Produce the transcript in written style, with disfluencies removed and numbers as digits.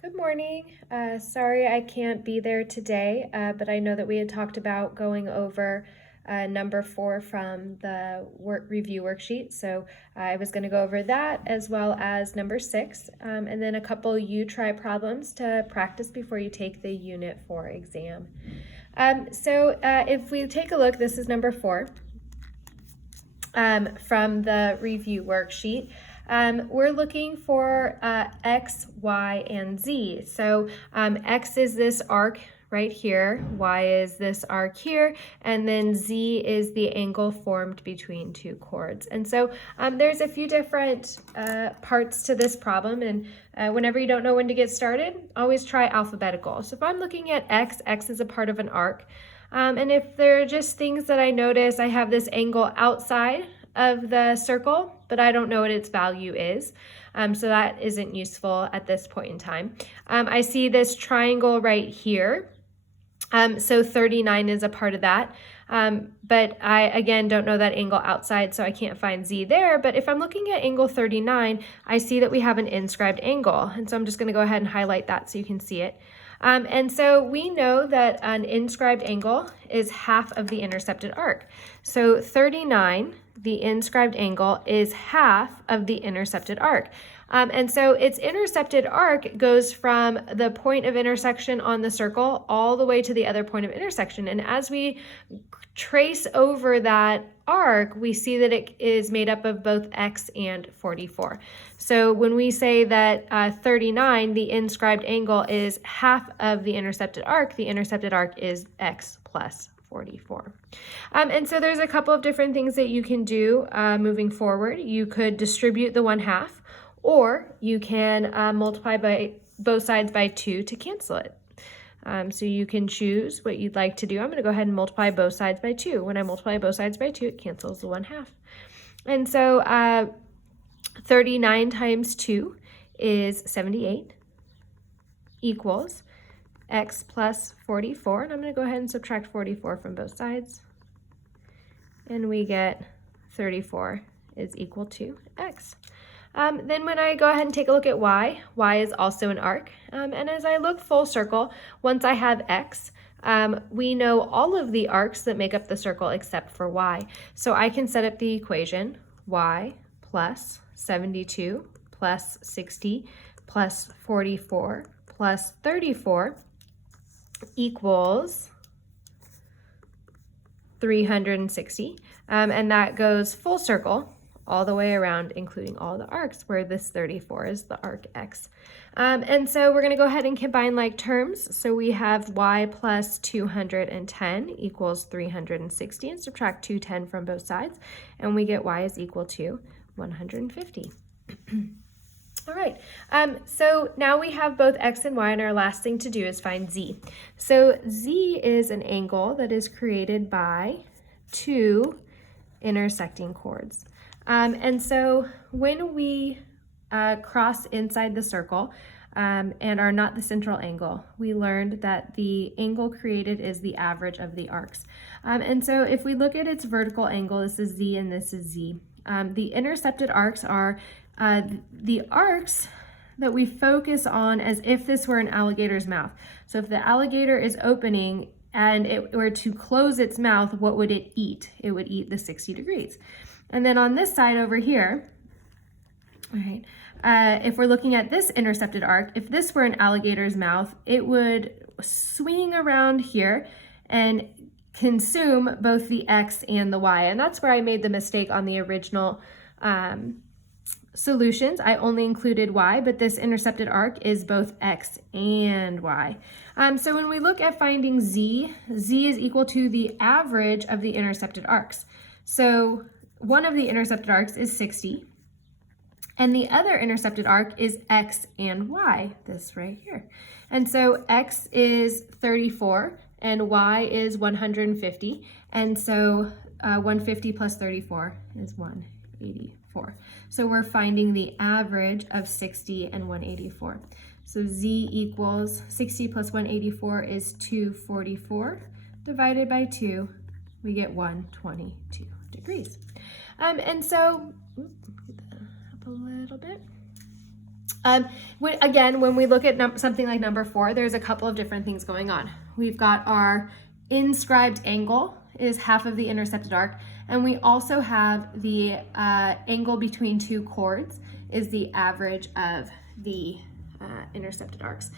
Good morning. Sorry I can't be there today, but I know that we had talked about going over number 4 from the review worksheet. So I was going to go over that as well as number 6, and then a couple you try problems to practice before you take the Unit 4 exam. If we take a look, this is number 4 from the review worksheet. We're looking for x, y, and z. So x is this arc right here, y is this arc here, and then z is the angle formed between two chords. And so there's a few different parts to this problem, and whenever you don't know when to get started, always try alphabetical. So if I'm looking at x, x is a part of an arc. And if there are just things that I notice, I have this angle outside of the circle, but I don't know what its value is. So that isn't useful at this point in time. I see this triangle right here. So 39 is a part of that. But I, again, don't know that angle outside, so I can't find z there. But if I'm looking at angle 39, I see that we have an inscribed angle. And so I'm just going to go ahead and highlight that so you can see it. And so we know that an inscribed angle is half of the intercepted arc. So 39, the inscribed angle, is half of the intercepted arc. And so its intercepted arc goes from the point of intersection on the circle all the way to the other point of intersection. And as we trace over that arc, we see that it is made up of both x and 44. So when we say that 39, the inscribed angle, is half of the intercepted arc is x plus 44. And so there's a couple of different things that you can do moving forward. You could distribute the 1/2, or you can multiply by both sides by 2 to cancel it. So you can choose what you'd like to do. I'm going to go ahead and multiply both sides by 2. When I multiply both sides by 2, it cancels the 1/2. And so 39 times 2 is 78 equals x plus 44. And I'm going to go ahead and subtract 44 from both sides. And we get 34 is equal to x. Then when I go ahead and take a look at y is also an arc. And as I look full circle, once I have x, we know all of the arcs that make up the circle except for y. So I can set up the equation y plus 72 plus 60 plus 44 plus 34 equals 360. And that goes full circle all the way around, including all the arcs, where this 34 is the arc x. And so we're going to go ahead and combine like terms. So we have y plus 210 equals 360, and subtract 210 from both sides, and we get y is equal to 150. All right, so now we have both x and y, and our last thing to do is find z. So z is an angle that is created by two intersecting chords. And so when we cross inside the circle and are not the central angle, we learned that the angle created is the average of the arcs. And so if we look at its vertical angle, this is z and this is z. The intercepted arcs are the arcs that we focus on as if this were an alligator's mouth. So if the alligator is opening and it were to close its mouth, what would it eat? It would eat the 60 degrees. And then on this side over here, all right, if we're looking at this intercepted arc, if this were an alligator's mouth, it would swing around here and consume both the x and the y. And that's where I made the mistake on the original solutions. I only included y, but this intercepted arc is both x and y. So when we look at finding z, z is equal to the average of the intercepted arcs. So one of the intercepted arcs is 60, and the other intercepted arc is x and y, this right here. And so x is 34, and y is 150, and so 150 plus 34 is 184. So we're finding the average of 60 and 184. So z equals 60 plus 184 is 244, divided by 2, we get 122 degrees. And so, get that up a little bit. Again, when we look at something like number 4, there's a couple of different things going on. We've got our inscribed angle is half of the intercepted arc, and we also have the angle between two chords is the average of the intercepted arcs.